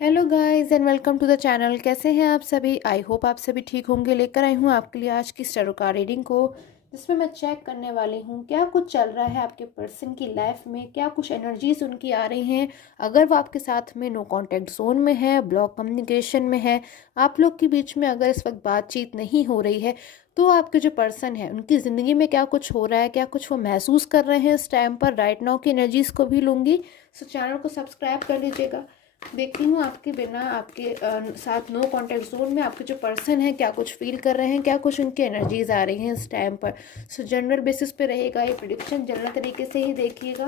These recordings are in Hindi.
Hello guys and welcome to the channel. कैसे हैं आप सभी? आई होप आप सभी ठीक होंगे। लेकर आई हूँ आपके लिए आज की स्टारो कार्ड रीडिंग को, जिसमें मैं चेक करने वाली हूँ क्या कुछ चल रहा है आपके पर्सन की लाइफ में, क्या कुछ एनर्जीज उनकी आ रही हैं। अगर वो आपके साथ में नो कांटेक्ट जोन में है, ब्लॉक कम्युनिकेशन में है, आप लोग के बीच में अगर इस वक्त बातचीत नहीं हो रही है, तो आपके जो पर्सन है उनकी ज़िंदगी में क्या कुछ हो रहा है, क्या कुछ वो महसूस कर रहे हैं इस टाइम पर। राइट नाउ की एनर्जीज को भी लूँगी, सो चैनल को सब्सक्राइब कर लीजिएगा। देखती हूँ आपके बिना, आपके साथ नो कांटेक्ट जोन में आपके जो पर्सन है क्या कुछ फील कर रहे हैं, क्या कुछ उनकी एनर्जीज आ रही हैं इस टाइम पर। सो जनरल बेसिस पे रहेगा ये प्रिडिक्शन, जनरल तरीके से ही देखिएगा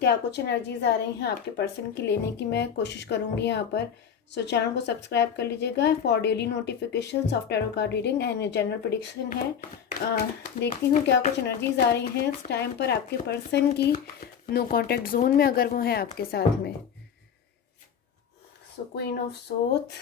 क्या कुछ एनर्जीज आ रही हैं आपके पर्सन की लेने की मैं कोशिश करूँगी यहाँ पर। सो चैनल को सब्सक्राइब कर लीजिएगा for daily notification of tarot card reading and general prediction है। देखती हूँ क्या कुछ एनर्जीज आ रही हैं इस टाइम पर आपके पर्सन की नो कॉन्टैक्ट जोन में, अगर वो है आपके साथ में। So Queen of Swords,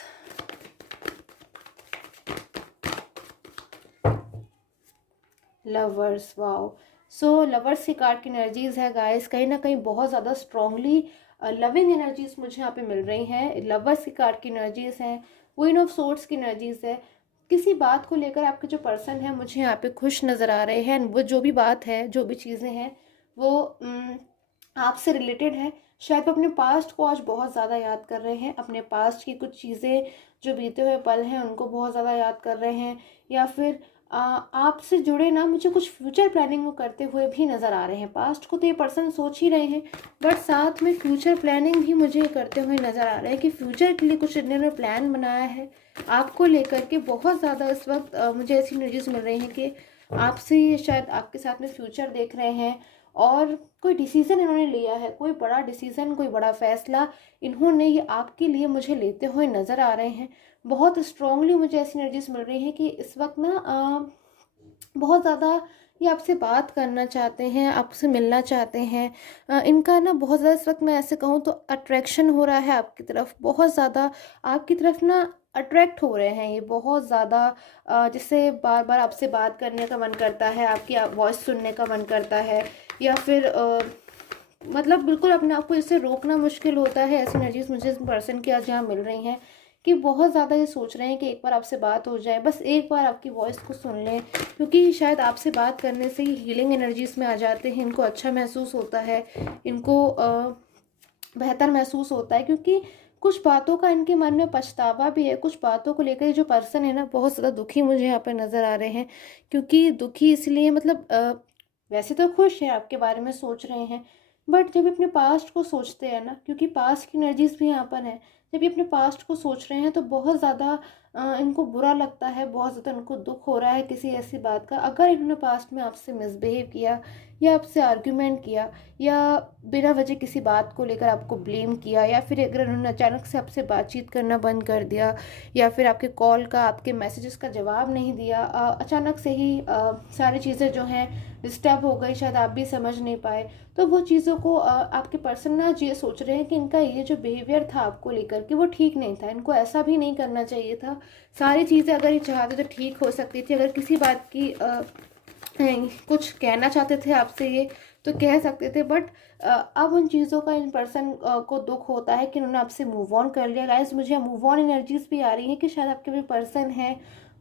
lovers, wow. So lovers की कार्ड की एनर्जीज है गाइस, कहीं ना कहीं बहुत ज़्यादा स्ट्रांगली लविंग एनर्जीज मुझे यहाँ पे मिल रही हैं। लवर्स की कार्ड की एनर्जीज हैं, क्वीन ऑफ सोर्ड्स की एनर्जीज है। किसी बात को लेकर आपके जो पर्सन है मुझे यहाँ पे खुश नज़र आ रहे हैं। वो जो भी बात है, जो भी चीज़ें हैं, वो आपसे रिलेटेड है। शायद वो अपने पास्ट को आज बहुत ज़्यादा याद कर रहे हैं, अपने पास्ट की कुछ चीज़ें जो बीते हुए पल हैं उनको बहुत ज़्यादा याद कर रहे हैं, या फिर आपसे जुड़े ना मुझे कुछ फ्यूचर प्लानिंग वो करते हुए भी नज़र आ रहे हैं। पास्ट को तो ये पर्सन सोच ही रहे हैं, बट साथ में फ्यूचर प्लानिंग भी मुझे करते हुए नज़र आ रहा है कि फ्यूचर के लिए कुछ इन्होंने प्लान बनाया है आपको लेकर के। बहुत ज़्यादा इस वक्त मुझे ऐसी एनर्जीज मिल रही हैं कि आपसे ये शायद आपके साथ में फ्यूचर देख रहे हैं, और कोई डिसीज़न इन्होंने लिया है, कोई बड़ा डिसीज़न, कोई बड़ा फैसला इन्होंने ये आपके लिए मुझे लेते हुए नज़र आ रहे हैं। बहुत स्ट्रांगली मुझे ऐसी एनर्जीज मिल रही है कि इस वक्त ना बहुत ज़्यादा ये आपसे बात करना चाहते हैं, आपसे मिलना चाहते हैं। इनका ना बहुत ज़्यादा इस वक्त मैं ऐसे कहूँ तो अट्रैक्शन हो रहा है आपकी तरफ, बहुत ज़्यादा आपकी तरफ ना अट्रैक्ट हो रहे हैं ये बहुत ज़्यादा। जिससे बार बार आपसे बात करने का मन करता है, आपकी वॉइस सुनने का मन करता है, या फिर मतलब बिल्कुल अपने आप को इससे रोकना मुश्किल होता है। ऐसी एनर्जीज मुझे इस पर्सन की आज यहाँ मिल रही हैं कि बहुत ज़्यादा ये सोच रहे हैं कि एक बार आपसे बात हो जाए, बस एक बार आपकी वॉइस को सुन लें, क्योंकि शायद आपसे बात करने से ही हीलिंग एनर्जीज में आ जाते हैं। इनको अच्छा महसूस होता है, इनको बेहतर महसूस होता है, क्योंकि कुछ बातों का इनके मन में पछतावा भी है। कुछ बातों को लेकर जो पर्सन है ना बहुत ज़्यादा दुखी मुझे यहाँ पर नज़र आ रहे हैं। क्योंकि दुखी इसलिए मतलब वैसे तो खुश है, आपके बारे में सोच रहे हैं, बट जब अपने पास्ट को सोचते हैं ना, क्योंकि पास्ट की एनर्जीज भी यहाँ पर है, जब ये अपने पास्ट को सोच रहे हैं तो बहुत ज़्यादा इनको बुरा लगता है, बहुत ज़्यादा इनको दुख हो रहा है किसी ऐसी बात का। अगर इन्होंने पास्ट में आपसे मिसबिहेव किया, या आपसे आर्ग्यूमेंट किया, या बिना वजह किसी बात को लेकर आपको ब्लेम किया, या फिर अगर उन्होंने अचानक से आपसे बातचीत करना बंद कर दिया, या फिर आपके कॉल का, आपके मैसेजेस का जवाब नहीं दिया, अचानक से ही सारी चीज़ें जो हैं डिस्टर्ब हो गई, शायद आप भी समझ नहीं पाए, तो वो चीज़ों को आपके पर्सन ना ये सोच रहे हैं कि इनका ये जो बिहेवियर था आपको लेकर के वो ठीक नहीं था, इनको ऐसा भी नहीं करना चाहिए था। सारी चीज़ें अगर ये चाहते तो ठीक हो सकती थी। अगर किसी बात की कुछ कहना चाहते थे आपसे ये तो कह सकते थे, बट अब उन चीज़ों का इन पर्सन को दुख होता है कि उन्होंने आपसे मूव ऑन कर लिया। गाइस मुझे मूव ऑन एनर्जीज भी आ रही है कि शायद आपके भी पर्सन है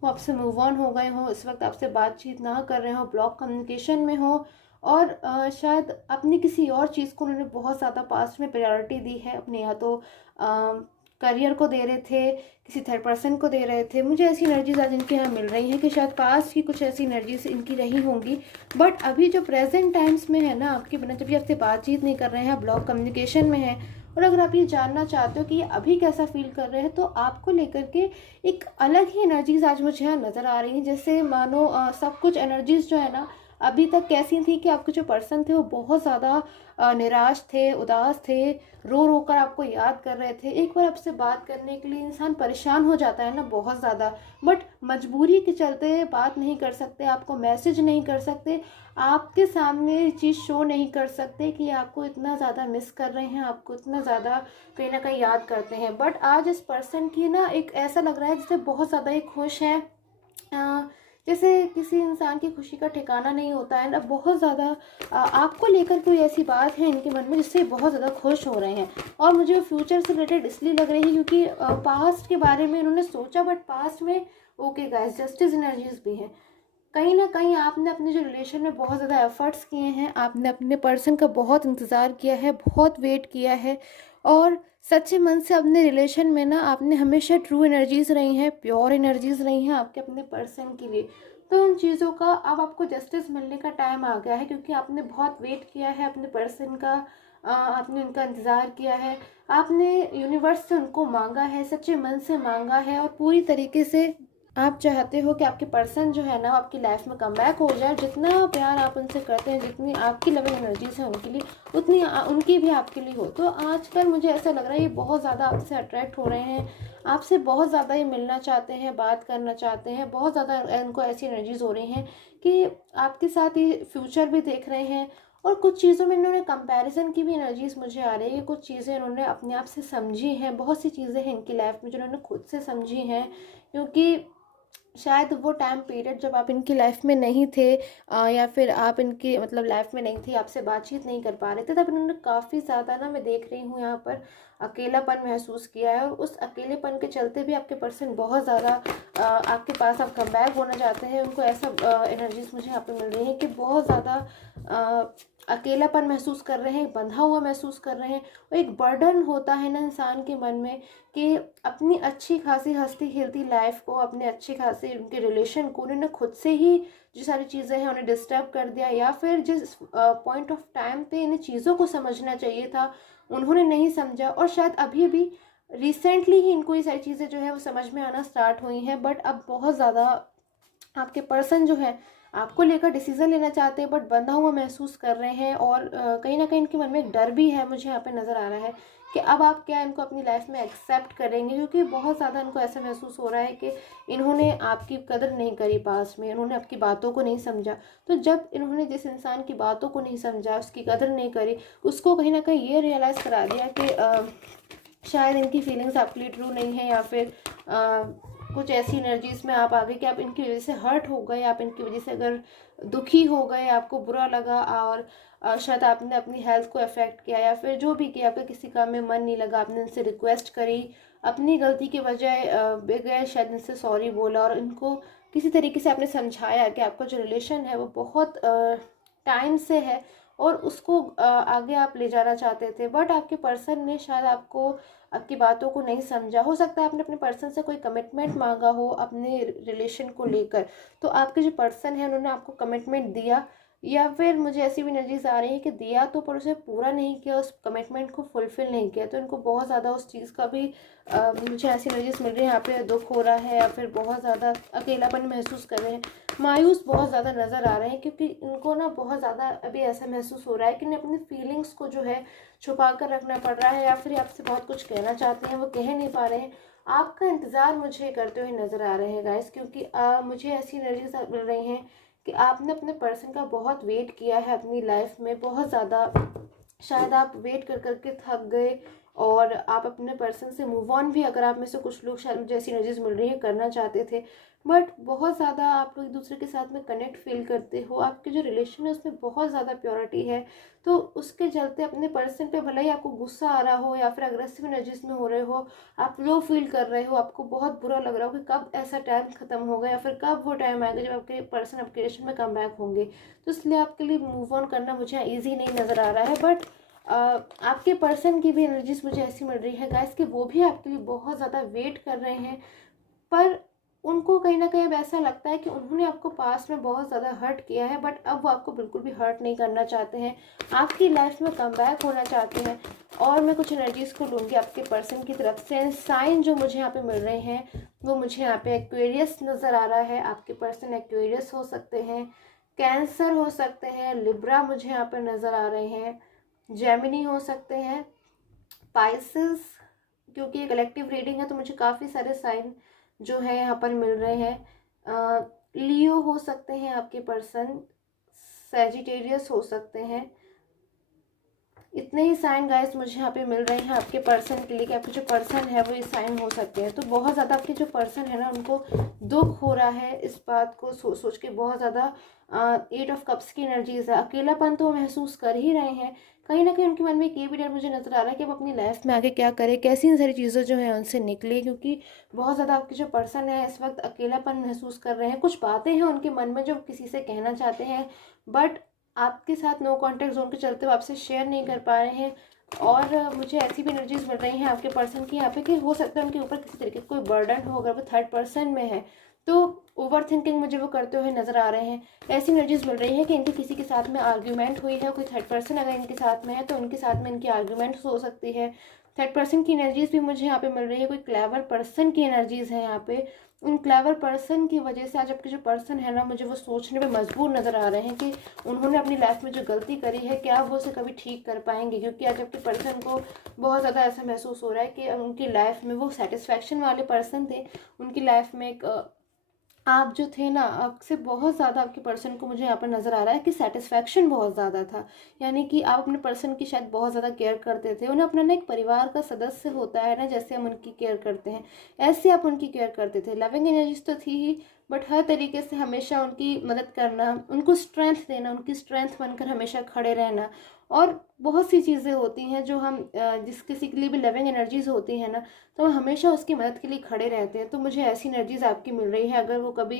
वो आपसे मूव ऑन हो गए हों, इस वक्त आपसे बातचीत ना कर रहे हो, ब्लॉक कम्युनिकेशन में हो, और शायद अपनी किसी और चीज़ को उन्होंने बहुत ज़्यादा पास्ट में प्रायोरिटी दी है। अपने या तो करियर को दे रहे थे, किसी थर्ड पर्सन को दे रहे थे। मुझे ऐसी एनर्जीज आज इनके यहाँ मिल रही हैं कि शायद पास्ट की कुछ ऐसी एनर्जीज इनकी रही होंगी, बट अभी जो प्रेजेंट टाइम्स में है ना, आपके बिना जब ये आपसे बातचीत नहीं कर रहे हैं, ब्लॉक कम्युनिकेशन में है, और अगर आप ये जानना चाहते हो कि ये अभी कैसा फील कर रहे हैं, तो आपको लेकर के एक अलग ही एनर्जीज आज मुझे यहाँ नज़र आ रही हैं। जैसे मानो सब कुछ एनर्जीज जो है ना अभी तक कैसी थी कि आपके जो पर्सन थे वो बहुत ज़्यादा निराश थे, उदास थे, रो रो कर आपको याद कर रहे थे। एक बार आपसे बात करने के लिए इंसान परेशान हो जाता है ना बहुत ज़्यादा, बट मजबूरी के चलते बात नहीं कर सकते, आपको मैसेज नहीं कर सकते, आपके सामने ये चीज़ शो नहीं कर सकते कि आपको इतना ज़्यादा मिस कर रहे हैं, आपको इतना ज़्यादा कहीं ना कहीं याद करते हैं। बट आज इस पर्सन की ना एक ऐसा लग रहा है जैसे बहुत ज़्यादा ही खुश है, जैसे किसी इंसान की खुशी का ठिकाना नहीं होता है ना, बहुत ज़्यादा आपको लेकर कोई ऐसी बात है इनके मन में जिससे बहुत ज़्यादा खुश हो रहे हैं। और मुझे वो फ्यूचर से रिलेटेड इसलिए लग रही है क्योंकि पास्ट के बारे में इन्होंने सोचा, बट पास्ट में ओके गाइस जस्टिस एनर्जीज भी हैं। कहीं ना कहीं आपने अपने जो रिलेशन में बहुत ज़्यादा एफर्ट्स किए हैं, आपने अपने पर्सन का बहुत इंतज़ार किया है, बहुत वेट किया है, और सच्चे मन से अपने रिलेशन में ना आपने हमेशा ट्रू एनर्जीज रही हैं, प्योर एनर्जीज रही हैं आपके अपने पर्सन के लिए। तो उन चीज़ों का अब आपको जस्टिस मिलने का टाइम आ गया है, क्योंकि आपने बहुत वेट किया है अपने पर्सन का, आपने उनका इंतज़ार किया है, आपने यूनिवर्स से उनको मांगा है, सच्चे मन से मांगा है, और पूरी तरीके से आप चाहते हो कि आपके पर्सन जो है ना आपकी लाइफ में कम बैक हो जाए। जितना प्यार आप उनसे करते हैं, जितनी आपकी लविंग एनर्जीज है उनके लिए, उतनी उनकी भी आपके लिए हो। तो आजकल मुझे ऐसा लग रहा है ये बहुत ज़्यादा आपसे अट्रैक्ट हो रहे हैं, आपसे बहुत ज़्यादा ये मिलना चाहते हैं, बात करना चाहते हैं, बहुत ज़्यादा इनको ऐसी एनर्जीज हो रही हैं कि आपके साथ ये फ्यूचर भी देख रहे हैं। और कुछ चीज़ों में इन्होंने कंपैरिजन की भी एनर्जीज मुझे आ रही है, कुछ चीज़ें इन्होंने अपने आप से समझी हैं, बहुत सी चीज़ें हैं इनकी लाइफ में जो इन्होंने खुद से समझी हैं, क्योंकि शायद वो टाइम पीरियड जब आप इनकी लाइफ में नहीं थे, या फिर आप इनकी मतलब लाइफ में नहीं थी, आपसे बातचीत नहीं कर पा रहे थे, तब इन्होंने काफ़ी ज़्यादा ना, मैं देख रही हूँ यहाँ पर अकेलापन महसूस किया है। और उस अकेलेपन के चलते भी आपके पर्सन बहुत ज़्यादा आपके पास आप कम बैक होना चाहते हैं। उनको ऐसा एनर्जीज मुझे यहाँ पे मिल रही है कि बहुत ज़्यादा अकेलापन महसूस कर रहे हैं, बंधा हुआ महसूस कर रहे हैं। और एक बर्डन होता है ना इंसान के मन में कि अपनी अच्छी खासी हंसती खेलती लाइफ को, अपने अच्छे खासे उनके रिलेशन को उन्होंने खुद से ही जो सारी चीज़ें हैं उन्हें डिस्टर्ब कर दिया, या फिर जिस पॉइंट ऑफ टाइम पे इन्हें चीज़ों को समझना चाहिए था उन्होंने नहीं समझा। और शायद अभी भी रिसेंटली ही इनको ये सारी चीज़ें जो है वो समझ में आना स्टार्ट हुई हैं, बट अब बहुत ज़्यादा आपके पर्सन जो है आपको लेकर डिसीजन लेना चाहते हैं, बट बंधा हुआ महसूस कर रहे हैं। और कहीं ना कहीं इनके मन में एक डर भी है, मुझे यहाँ पे नज़र आ रहा है कि अब आप क्या इनको अपनी लाइफ में एक्सेप्ट करेंगे, क्योंकि बहुत ज़्यादा इनको ऐसा महसूस हो रहा है कि इन्होंने आपकी कदर नहीं करी, पास में इन्होंने आपकी बातों को नहीं समझा। तो जब इन्होंने जिस इंसान की बातों को नहीं समझा, उसकी कदर नहीं करी, उसको कहीं ना कहीं ये रियलाइज़ करा दिया कि शायद इनकी फीलिंग्स आपके लिए ट्रू नहीं है, या फिर कुछ ऐसी एनर्जीज में आप आ गए कि आप इनकी वजह से हर्ट हो गए, आप इनकी वजह से अगर दुखी हो गए, आपको बुरा लगा, और शायद आपने अपनी हेल्थ को अफेक्ट किया, या फिर जो भी किया, आपका किसी काम में मन नहीं लगा, आपने इनसे रिक्वेस्ट करी, अपनी गलती के बजाय बगैर शायद इनसे सॉरी बोला, और इनको किसी तरीके से आपने समझाया कि आपका जो रिलेशन है वो बहुत टाइम से है और उसको आगे आप ले जाना चाहते थे, बट आपके पर्सन ने शायद आपको आपकी बातों को नहीं समझा। हो सकता है आपने अपने पर्सन से कोई कमिटमेंट मांगा हो अपने रिलेशन को लेकर, तो आपके जो पर्सन है उन्होंने आपको कमिटमेंट दिया, या फिर मुझे ऐसी भी एनर्जीज आ रही है कि दिया तो पर उसे पूरा नहीं किया, उस कमिटमेंट को फुलफिल नहीं किया। तो इनको बहुत ज़्यादा उस चीज़ का भी मुझे ऐसी एनर्जीज मिल रही है, यहाँ पे दुख हो रहा है, या फिर बहुत ज़्यादा अकेलापन महसूस कर रहे हैं, मायूस बहुत ज़्यादा नज़र आ रहे हैं, क्योंकि इनको ना बहुत ज़्यादा अभी ऐसा महसूस हो रहा है कि इन्हें अपनी फीलिंग्स को जो है छुपा कर रखना पड़ रहा है, या फिर आपसे बहुत कुछ कहना चाहते हैं वो कह नहीं पा रहे हैं। आपका इंतज़ार मुझे करते हुए नज़र आ रहे हैं गाइस, क्योंकि मुझे ऐसी एनर्जीज मिल रही हैं कि आपने अपने पर्सन का बहुत वेट किया है अपनी लाइफ में, बहुत ज़्यादा शायद आप वेट कर करके थक गए, और आप अपने पर्सन से मूव ऑन भी, अगर आप में से कुछ लोग शायद मुझे ऐसी एनर्जीज मिल रही है करना चाहते थे, बट बहुत ज़्यादा आप लोग एक दूसरे के साथ में कनेक्ट फील करते हो, आपके जो रिलेशन है उसमें बहुत ज़्यादा प्योरिटी है। तो उसके चलते अपने पर्सन पे भले ही आपको गुस्सा आ रहा हो, या फिर अग्रेसिव एनर्जीज में हो रहे हो, आप लो फील कर रहे हो, आपको बहुत बुरा लग रहा हो कि कब ऐसा टाइम खत्म होगा, या फिर कब वो टाइम आएगा जब आपके पर्सन आपके रिलेशन में कम बैक होंगे। तो इसलिए आपके लिए मूव ऑन करना मुझे ईजी नहीं नज़र आ रहा है, बट आपके पर्सन की भी एनर्जीज मुझे ऐसी मिल रही है गाइस कि वो भी आपके लिए बहुत ज़्यादा वेट कर रहे हैं, पर उनको कहीं ना कहीं अब ऐसा लगता है कि उन्होंने आपको पास्ट में बहुत ज़्यादा हर्ट किया है, बट अब वो आपको बिल्कुल भी हर्ट नहीं करना चाहते हैं, आपकी लाइफ में कम बैक होना चाहते हैं। और मैं कुछ एनर्जीज को लूँगी आपके पर्सन की तरफ से। साइन जो मुझे यहाँ पे मिल रहे हैं वो मुझे यहाँ पे एक्वेरियस नज़र आ रहा है, आपके पर्सन एक्वेरियस हो सकते हैं, कैंसर हो सकते हैं, लिब्रा मुझे यहाँ पर नज़र आ रहे हैं, जेमिनी हो सकते हैं, पाइसेस, क्योंकि ये कलेक्टिव रीडिंग है तो मुझे काफ़ी सारे साइन जो है यहाँ पर मिल रहे हैं। लियो हो सकते हैं आपके पर्सन, सैजिटेरियस हो सकते हैं, इतने ही साइन गाइस मुझे यहाँ पे मिल रहे हैं आपके पर्सन के लिए कि आपके जो पर्सन है वो ये साइन हो सकते हैं। तो बहुत ज़्यादा आपके जो पर्सन है ना उनको दुख हो रहा है इस बात को सोच के, बहुत ज़्यादा 8 ऑफ कप्स की एनर्जीज है। अकेलापन तो महसूस कर ही रहे हैं, कहीं ना कहीं उनके मन में एक ये भी डर मुझे नजर आ रहा है कि अब अपनी लाइफ में आगे क्या करें, कैसी इन सारी चीज़ों जो है उनसे निकले, क्योंकि बहुत ज़्यादा आपके जो पर्सन है इस वक्त अकेलापन महसूस कर रहे हैं। कुछ बातें हैं उनके मन में जो किसी से कहना चाहते हैं, बट आपके साथ नो कॉन्टेक्ट जोन के चलते वो आपसे शेयर नहीं कर पा रहे हैं। और मुझे ऐसी भी एनर्जीज मिल रही हैं आपके पर्सन की यहाँ पे कि हो सकता है उनके ऊपर किसी तरीके का कोई बर्डन हो, अगर वो थर्ड पर्सन में है तो ओवर थिंकिंग मुझे वो करते हुए नजर आ रहे हैं। ऐसी एनर्जीज मिल रही है कि इनके किसी के साथ में आर्ग्यूमेंट हुई है, कोई थर्ड पर्सन अगर इनके साथ में है तो उनके साथ में इनकी आर्ग्यूमेंट हो सकती है। थर्ड पर्सन की एनर्जीज भी मुझे यहाँ पे मिल रही है, कोई क्लेवर पर्सन की एनर्जीज है यहाँ पे। उन क्लेवर पर्सन की वजह से आज आपके जो पर्सन है ना मुझे वो सोचने पे मजबूर नजर आ रहे हैं कि उन्होंने अपनी लाइफ में जो गलती करी है क्या वो उसे कभी ठीक कर पाएंगे, क्योंकि आज आपके पर्सन को बहुत ज़्यादा ऐसा महसूस हो रहा है कि उनकी लाइफ में वो सेटिस्फैक्शन वाले पर्सन थे। उनकी लाइफ में एक आप जो थे ना आपसे बहुत ज़्यादा आपके पर्सन को मुझे यहाँ पर नज़र आ रहा है कि सेटिस्फैक्शन बहुत ज़्यादा था, यानी कि आप अपने पर्सन की शायद बहुत ज़्यादा केयर करते थे। उन्हें अपना ना एक परिवार का सदस्य होता है ना, जैसे हम उनकी केयर करते हैं ऐसे आप उनकी केयर करते थे। लविंग एनर्जीज तो थी ही, बट हर तरीके से हमेशा उनकी मदद करना, उनको स्ट्रेंथ देना, उनकी स्ट्रेंथ बनकर हमेशा खड़े रहना। और बहुत सी चीज़ें होती हैं जो हम जिस किसी के लिए भी लविंग एनर्जीज होती हैं ना तो हम हमेशा उसकी मदद के लिए खड़े रहते हैं। तो मुझे ऐसी एनर्जीज आपकी मिल रही है, अगर वो कभी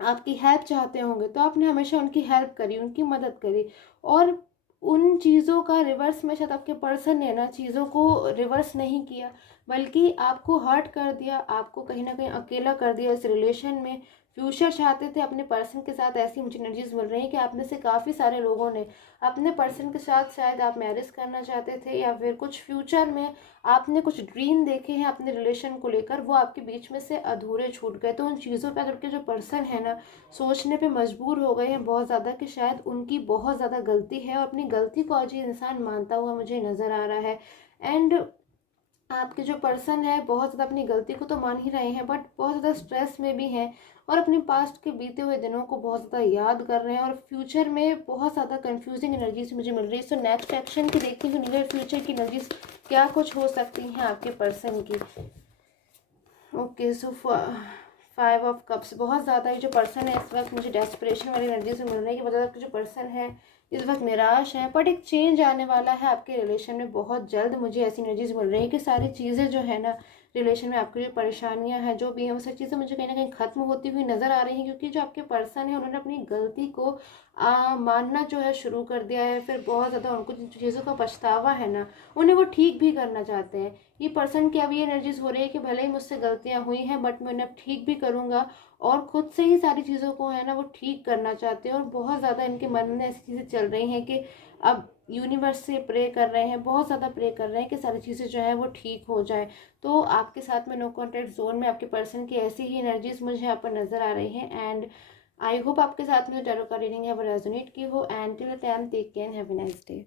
आपकी हेल्प चाहते होंगे तो आपने हमेशा उनकी हेल्प करी, उनकी मदद करी। और उन चीज़ों का रिवर्स में शायद आपके पर्सन ने ना चीज़ों को रिवर्स नहीं किया, बल्कि आपको हर्ट कर दिया, आपको कहीं ना कहीं अकेला कर दिया इस रिलेशन में। फ्यूचर चाहते थे अपने पर्सन के साथ, ऐसी मुझे एनर्जीज मिल रही है कि आप में से काफ़ी सारे लोगों ने अपने पर्सन के साथ शायद आप मैरिज करना चाहते थे, या फिर कुछ फ्यूचर में आपने कुछ ड्रीम देखे हैं अपने रिलेशन को लेकर, वो आपके बीच में से अधूरे छूट गए। तो उन चीज़ों पे आपके जो पर्सन है ना सोचने पे मजबूर हो गए हैं बहुत ज़्यादा कि शायद उनकी बहुत ज़्यादा गलती है, और अपनी गलती को आज ये इंसान मानता हुआ मुझे नज़र आ रहा है। एंड आपके जो पर्सन है बहुत ज़्यादा अपनी गलती को तो मान ही रहे हैं, बट बहुत ज़्यादा स्ट्रेस में भी हैं और अपने पास्ट के बीते हुए दिनों को बहुत ज़्यादा याद कर रहे हैं, और फ्यूचर में बहुत ज़्यादा कंफ्यूजिंग एनर्जीज मुझे मिल रही है। सो नेक्स्ट एक्शन की देखते हुए नियर फ्यूचर की एनर्जीज क्या कुछ हो सकती हैं आपके पर्सन की। ओके, सो 5 ऑफ कप्स, बहुत ज़्यादा ये जो पर्सन है इस वक्त मुझे डेस्परेशन वाली एनर्जी से मिल रही है कि बहुत ज़्यादा जो पर्सन है इस वक्त निराश है, बट एक चेंज आने वाला है आपके रिलेशन में बहुत जल्द। मुझे ऐसी एनर्जीज मिल रही है कि सारी चीज़ें जो है ना रिलेशन में आपकी जो परेशानियां हैं जो भी हैं वो सब चीज़ें मुझे कहीं ना कहीं ख़त्म होती हुई नज़र आ रही हैं, क्योंकि जो आपके पर्सन है उन्होंने अपनी गलती को मानना जो है शुरू कर दिया है। फिर बहुत ज़्यादा उनको जिन चीज़ों का पछतावा है ना उन्हें वो ठीक भी करना चाहते हैं। ये पर्सन की अब ये एनर्जीज हो रही है कि भले ही मुझसे गलतियां हुई हैं बट मैं उन्हें अब ठीक भी करूंगा, और खुद से ही सारी चीज़ों को है ना वो ठीक करना चाहते हैं। और बहुत ज़्यादा इनके मन में ऐसी चीज़ें चल रही हैं कि अब यूनिवर्स से प्रे कर रहे हैं, बहुत ज़्यादा प्रे कर रहे हैं कि सारी चीज़ें जो है वो ठीक हो जाए। तो आपके साथ में नो कॉन्टैक्ट जोन में आपके पर्सन की ऐसी ही एनर्जीज मुझे यहाँ पर नज़र आ रही हैं। एंड आई होप आपके साथ में जो टैरो का रीडिंग है वो रेजोनेट की हो। And till then take care, have a nice day.